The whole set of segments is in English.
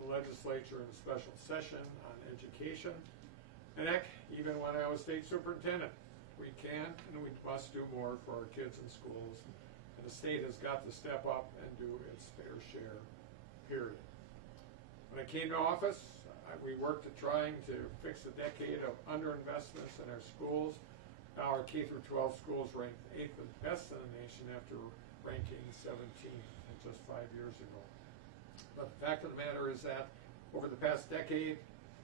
the legislature in a special session on education. And heck, even when I was state superintendent, we can and we must do more for our kids in schools. And the state has got to step up and do its fair share, period. When I came to office, we worked at trying to fix a decade of underinvestments in our schools. Now our K-12 schools ranked 8th and best in the nation after ranking 17th just 5 years ago. But the fact of the matter is that over the past decade,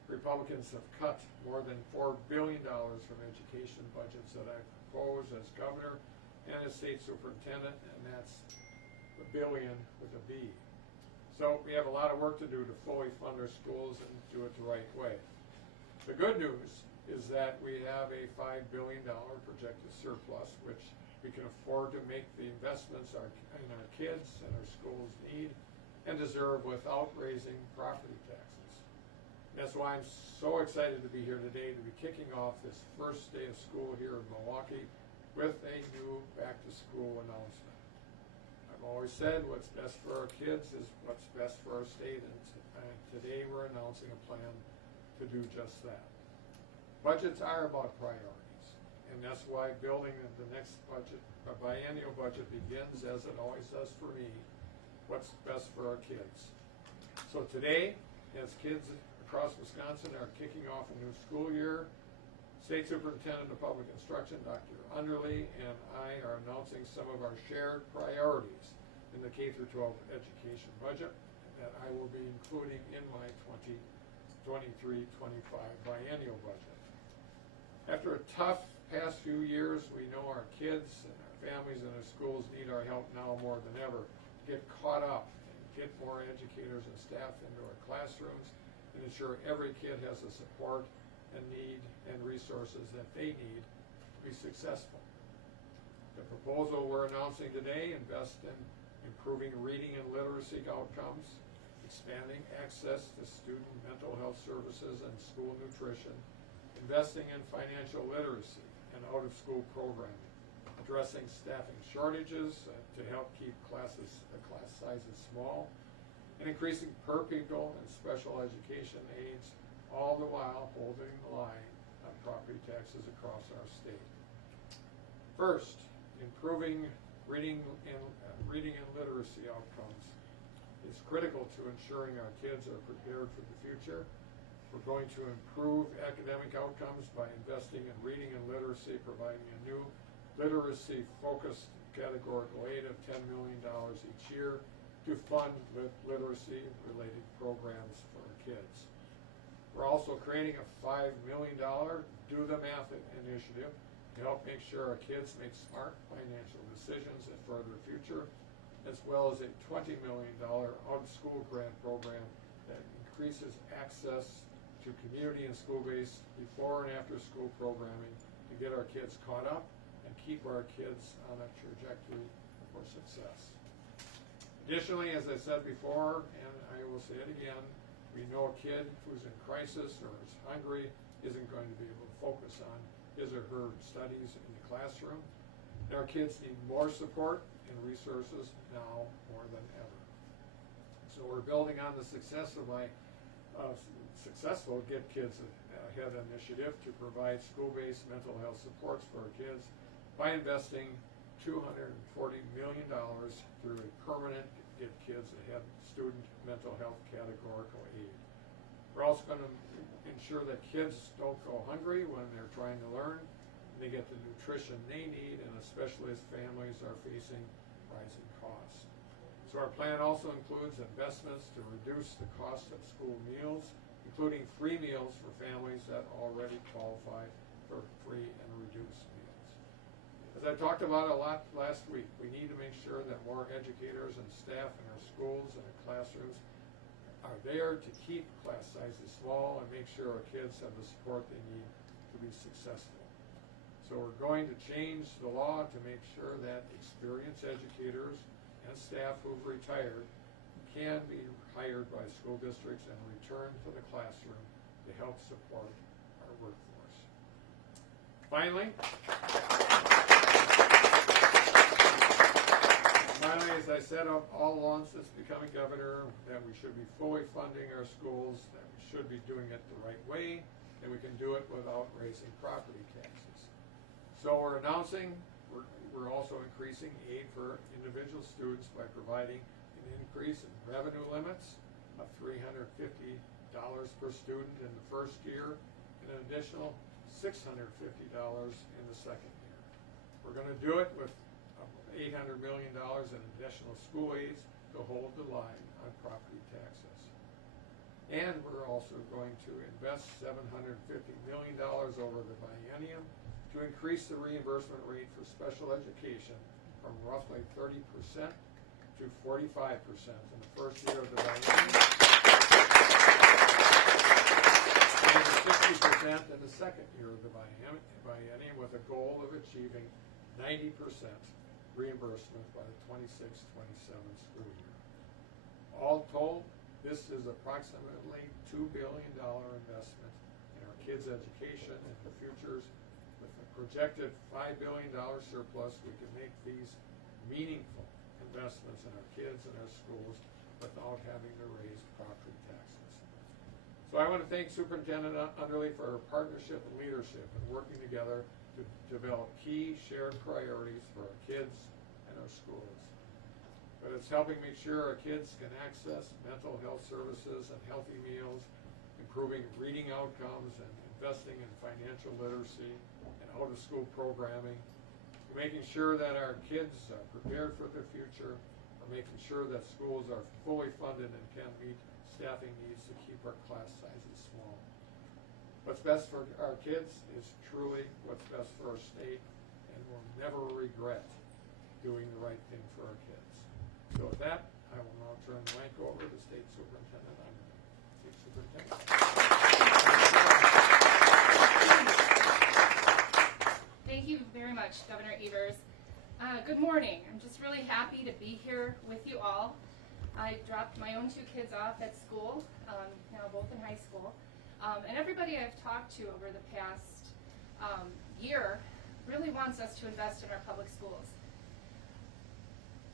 Republicans have cut more than $4 billion from education budgets that I proposed as governor and as state superintendent, and that's a billion with a B. So we have a lot of work to do to fully fund our schools and do it the right way. The good news is that we have a $5 billion projected surplus, which we can afford to make the investments in our kids and our schools need and deserve without raising property taxes. That's why I'm so excited to be here today to be kicking off this first day of school here in Milwaukee with a new back-to-school announcement. I've always said what's best for our kids is what's best for our state, and today we're announcing a plan to do just that. Budgets are about priorities, and that's why building the next budget, a biennial budget, begins, as it always does for me, what's best for our kids. So today, as kids across Wisconsin are kicking off a new school year, State Superintendent of Public Instruction, Dr. Underly, and I are announcing some of our shared priorities in the K-12 education budget that I will be including in my 2023-25 biennial budget. After a tough past few years, we know our kids and our families and our schools need our help now more than ever to get caught up and get more educators and staff into our classrooms and ensure every kid has the support and need and resources that they need to be successful. The proposal we're announcing today invests in improving reading and literacy outcomes, expanding access to student mental health services and school nutrition, investing in financial literacy and out-of-school programming, addressing staffing shortages to help keep class sizes small, and increasing per pupil and special education aids, all the while holding the line on property taxes across our state. First, improving reading and literacy outcomes is critical to ensuring our kids are prepared for the future. We're going to improve academic outcomes by investing in reading and literacy, providing a new literacy-focused categorical aid of $10 million each year to fund literacy-related programs for our kids. We're also creating a $5 million Do the Math initiative to help make sure our kids make smart financial decisions for their future, as well as a $20 million out-of-school grant program that increases access to community and school-based before and after school programming to get our kids caught up and keep our kids on a trajectory for success. Additionally, as I said before, and I will say it again, we know a kid who's in crisis or is hungry isn't going to be able to focus on his or her studies in the classroom. And our kids need more support and resources now more than ever. So we're building on the success of my successful Get Kids Ahead initiative to provide school-based mental health supports for our kids by investing $240 million through a permanent Get Kids Ahead student mental health categorical aid. We're also going to ensure that kids don't go hungry when they're trying to learn, and they get the nutrition they need, and especially as families are facing rising costs. So our plan also includes investments to reduce the cost of school meals, including free meals for families that already qualify for free and reduced meals. As I talked about a lot last week, we need to make sure that more educators and staff in our schools and our classrooms are there to keep class sizes small and make sure our kids have the support they need to be successful. So we're going to change the law to make sure that experienced educators and staff who've retired can be hired by school districts and return to the classroom to help support our workforce. Finally, Finally, as I said all along since becoming governor, that we should be fully funding our schools, that we should be doing it the right way, and we can do it without raising property taxes. So we're announcing we're also increasing aid for individual students by providing an increase in revenue limits of $350 per student in the first year and an additional $650 in the second year. We're going to do it with $800 million in additional school aids to hold the line on property taxes. And we're also going to invest $750 million over the biennium to increase the reimbursement rate for special education from roughly 30% to 45% in the first year of the biennium, and 60% in the second year of the biennium, with a goal of achieving 90% reimbursement by the 26-27 school year. All told, this is approximately $2 billion investment in our kids' education and their futures. With a projected $5 billion surplus, we can make these meaningful investments in our kids and our schools without having to raise property taxes. So I want to thank Superintendent Underly for her partnership and leadership in working together to develop key shared priorities for our kids and our schools. But it's helping make sure our kids can access mental health services and healthy meals, improving reading outcomes, and investing in financial literacy and out-of-school programming, making sure that our kids are prepared for their future, or making sure that schools are fully funded and can meet staffing needs to keep our class sizes small. What's best for our kids is truly what's best for our state, and we'll never regret doing the right thing for our kids. So with that, I will now turn the mic over to State Superintendent Underly. State Superintendent. Thank you very much, Governor Evers. Good morning. I'm just really happy to be here with you all. I dropped my own two kids off at school, now both in high school. And everybody I've talked to over the past year really wants us to invest in our public schools.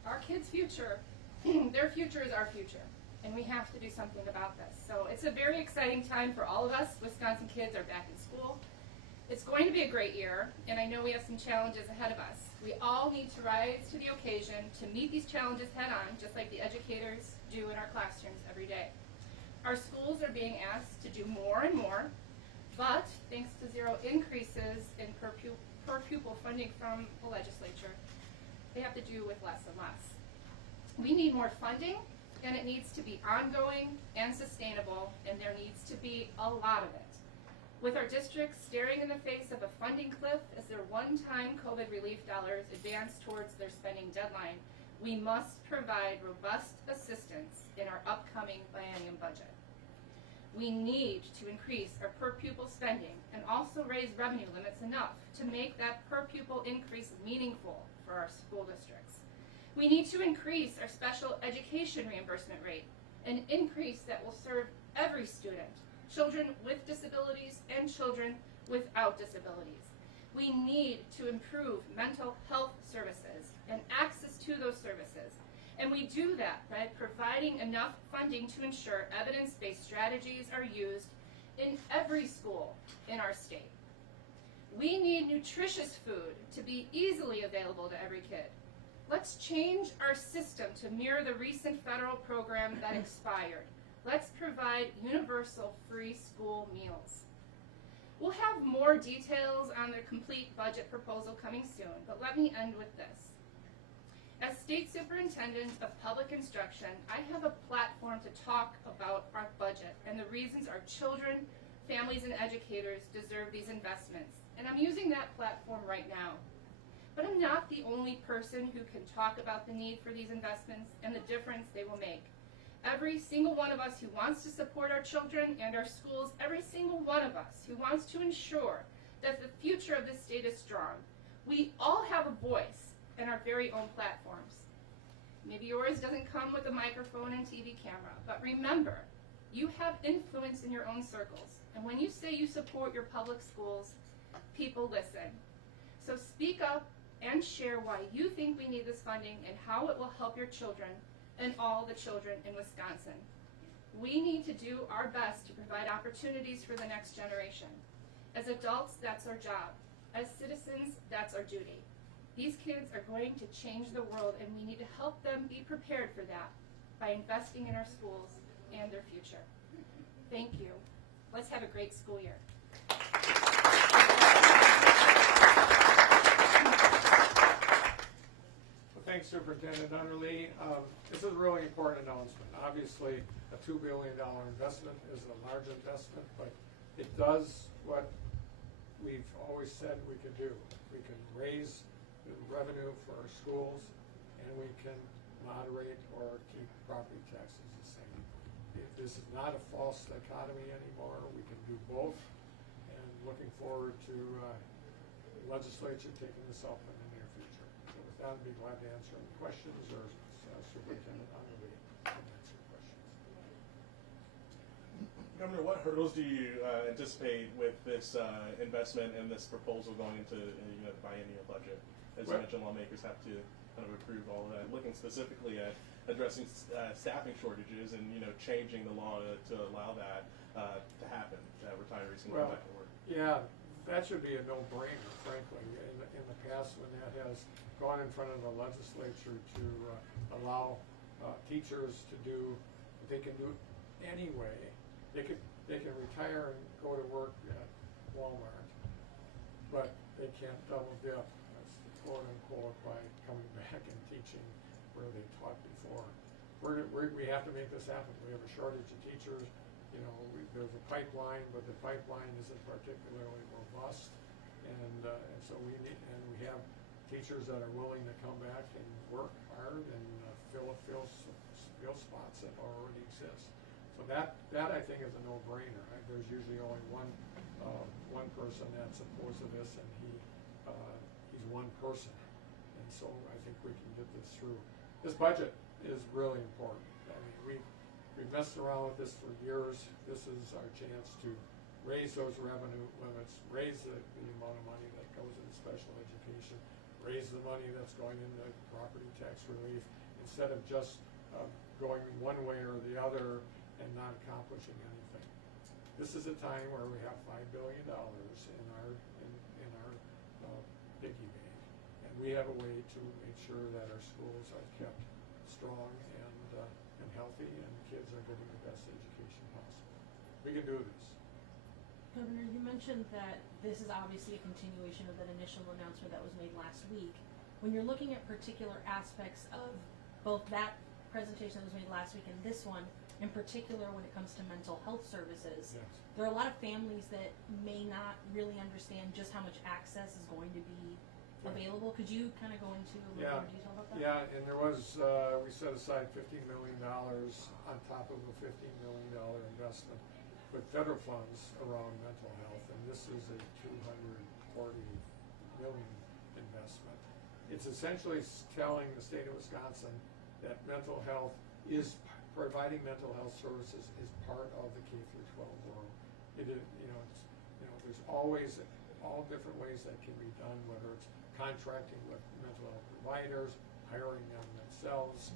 Our kids' future, their future is our future, and we have to do something about this. So it's a very exciting time for all of us. Wisconsin kids are back in school. It's going to be a great year, and I know we have some challenges ahead of us. We all need to rise to the occasion to meet these challenges head on, just like the educators do in our classrooms every day. Our schools are being asked to do more and more, but thanks to zero increases in per pupil funding from the legislature, they have to do with less and less. We need more funding, and it needs to be ongoing and sustainable, and there needs to be a lot of it. With our districts staring in the face of a funding cliff as their one-time COVID relief dollars advance towards their spending deadline, we must provide robust assistance in our upcoming biennium budget. We need to increase our per pupil spending and also raise revenue limits enough to make that per pupil increase meaningful for our school districts. We need to increase our special education reimbursement rate, an increase that will serve every student, children with disabilities and children without disabilities. We need to improve mental health services and access to those services. And we do that by providing enough funding to ensure evidence-based strategies are used in every school in our state. We need nutritious food to be easily available to every kid. Let's change our system to mirror the recent federal program that expired. Let's provide universal free school meals. We'll have more details on the complete budget proposal coming soon, but let me end with this. As State Superintendent of Public Instruction, I have a platform to talk about our budget and the reasons our children, families, and educators deserve these investments. And I'm using that platform right now. But I'm not the only person who can talk about the need for these investments and the difference they will make. Every single one of us who wants to support our children and our schools, every single one of us who wants to ensure that the future of this state is strong, we all have a voice in our very own platforms. Maybe yours doesn't come with a microphone and TV camera, but remember, you have influence in your own circles. And when you say you support your public schools, people listen. So speak up and share why you think we need this funding and how it will help your children and all the children in Wisconsin. We need to do our best to provide opportunities for the next generation. As adults, that's our job. As citizens, that's our duty. These kids are going to change the world, and we need to help them be prepared for that by investing in our schools and their future. Thank you. Let's have a great school year. Well, thanks, Superintendent Underly. This is a really important announcement. Obviously, a $2 billion investment is a large investment, but it does what we've always said we can do. We can raise the revenue for our schools, and we can moderate or keep property taxes the same. This is not a false dichotomy anymore. We can do both, and looking forward to the legislature taking this up in the near future. So with that, I'd be glad to answer any questions, or Superintendent Underly can answer questions. Governor, what hurdles do you anticipate with this investment and this proposal going into the biennial budget? As you mentioned, lawmakers have to kind of approve all of that. Looking specifically at addressing staffing shortages and changing the law to allow that to happen, that retirees can come back to work. Yeah, that should be a no-brainer, frankly. In the past, when that has gone in front of the legislature to allow teachers to do what they can do anyway. They can retire and go to work at Walmart, but they can't double dip, quote unquote, by coming back and teaching where they taught before. We have to make this happen. We have a shortage of teachers. There's a pipeline, but the pipeline isn't particularly robust, and so we have teachers that are willing to come back and work hard and fill spots that already exist. So that I think is a no-brainer. There's usually only one person that's opposed to this, and he's one person, and so I think we can get this through. This budget is really important. I mean, we've messed around with this for years. This is our chance to raise those revenue limits, raise the amount of money that goes into special education, raise the money that's going into property tax relief, instead of just going one way or the other and not accomplishing anything. This is a time where we have $5 billion in our piggy bank, and we have a way to make sure that our schools are kept strong and healthy, and kids are getting the best education possible. We can do this. Governor, you mentioned that this is obviously a continuation of that initial announcement that was made last week. When you're looking at particular aspects of both that presentation that was made last week and this one, in particular when it comes to mental health services, Yes. there are a lot of families that may not really understand just how much access is going to be available. Could you kind of go into a little more detail about that? Yeah, and there was, we set aside $15 million on top of a $15 million investment with federal funds around mental health, and this is a $240 million investment. It's essentially telling the state of Wisconsin that mental health is providing mental health services is part of the K-12 world. It is, there's always all different ways that can be done, whether it's contracting with mental health providers, hiring them themselves,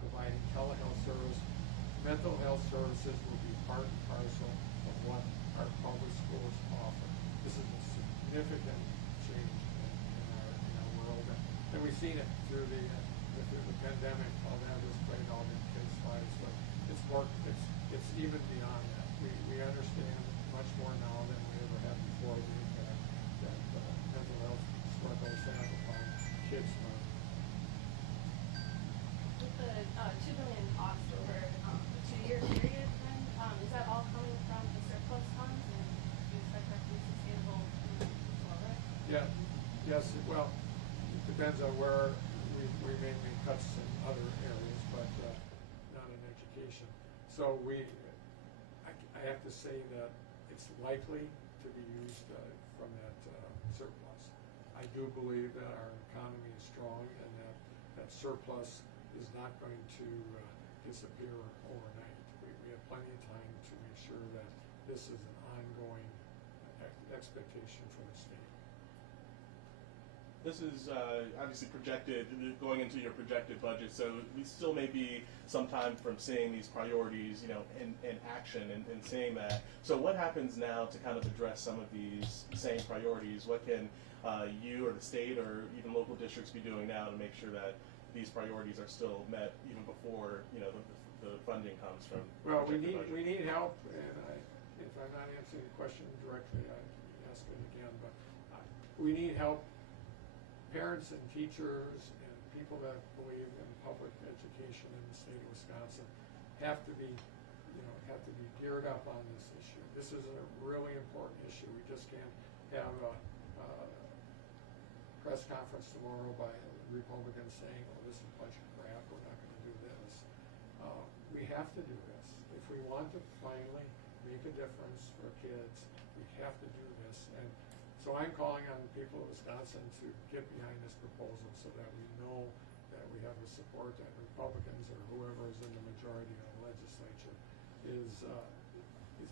providing telehealth service. Mental health services will be part and parcel of what our public schools offer. This is a significant change in our world, and we've seen it through the pandemic, how that has played out in kids' lives, but it's even beyond that. We understand much more now than we ever had before the impact that mental health struggles have upon kids' mind. With the $2 billion cost over a 2-year period, then is that all coming from the surplus funds, and do you expect that to be sustainable forward? Yeah. Yes. Well, it depends on where we may make cuts in other areas, but not in education. So I have to say that it's likely to be used from that surplus. I do believe that our economy is strong, and that surplus is not going to disappear overnight. We have plenty of time to make sure that this is an ongoing expectation for the state. This is obviously projected, going into your projected budget, so we still may be some time from seeing these priorities, in action and seeing that. So what happens now to kind of address some of these same priorities? What can you or the state or even local districts be doing now to make sure that these priorities are still met even before, the funding comes from? Well, we projected budget? need help, and if I'm not answering the question directly, I can ask it again, but we need help. Parents and teachers and people that believe in public education in the state of Wisconsin have to be geared up on this issue. This is a really important issue. We just can't have a press conference tomorrow by Republicans saying, "Oh, this is budget crap. We're not going to do this." We have to do this if we want to finally make a difference for kids. We have to do this, and so I'm calling on the people of Wisconsin to get behind this proposal so that we know that we have the support that Republicans or whoever is in the majority of the legislature is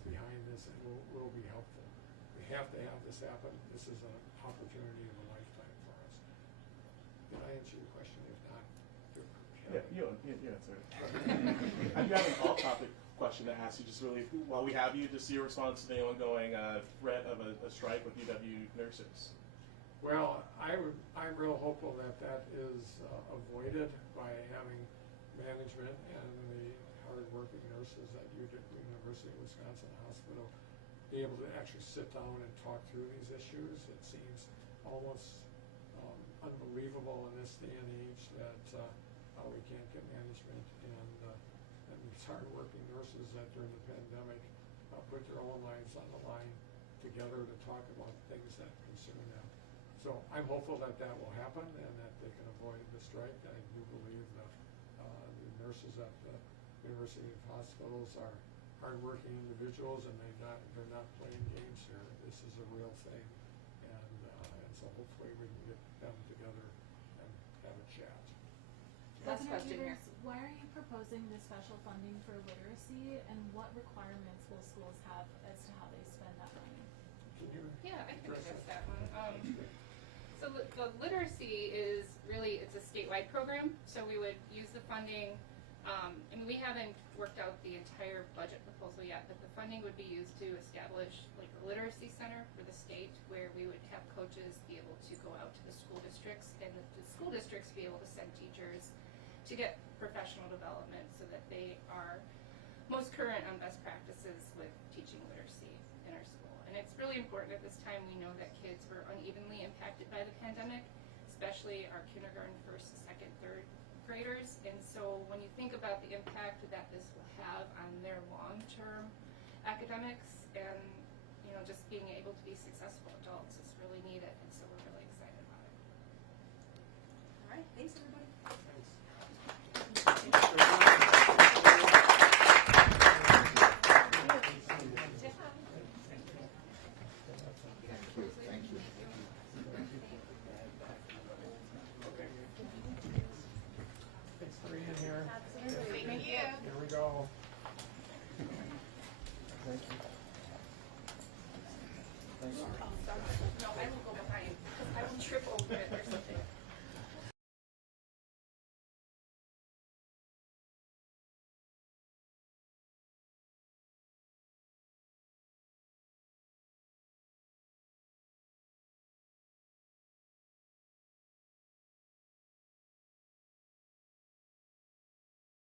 behind this and will be helpful. We have to have this happen. This is an opportunity of a lifetime for us. Did I answer your question? If not, Yeah, you answered it. I do have an off-topic question to ask you, just really, while we have you, just your response to the ongoing threat of a strike with UW nurses. Well, I'm real hopeful that is avoided by having management and the hard-working nurses at University of Wisconsin Hospital be able to actually sit down and talk through these issues. It seems almost unbelievable in this day and age that we can't get management and these hard-working nurses that during the pandemic put their own lives on the line together to talk about things that concern them. So I'm hopeful that will happen and that they can avoid the strike. I do believe the nurses at the University of Hospitals are hard-working individuals, and they're not playing games here. This is a real thing, and so hopefully we can get them together and have a chat. Last Governor question here. Evers, why are you proposing this special funding for literacy, and what requirements will schools have as to how they spend that money? Can you? Yeah, I can address address that one. So the literacy is really, it's a statewide program, so we would use the funding. We haven't worked out the entire budget proposal yet, but the funding would be used to establish like a literacy center for the state where we would have coaches be able to go out to the school districts and the school districts be able to send teachers to get professional development so that they are most current on best practices with teaching literacy in our school. And it's really important at this time. We know that kids were unevenly impacted by the pandemic, especially our kindergarten, first, second, third graders. And so when you think about the impact that this will have on their long-term academics and just being able to be successful adults is really needed. And so we're really excited about it. All right, thanks everybody. Thank you. Okay. Thanks for being here. Absolutely. Thank you. Here we go. Thank you. Thank you.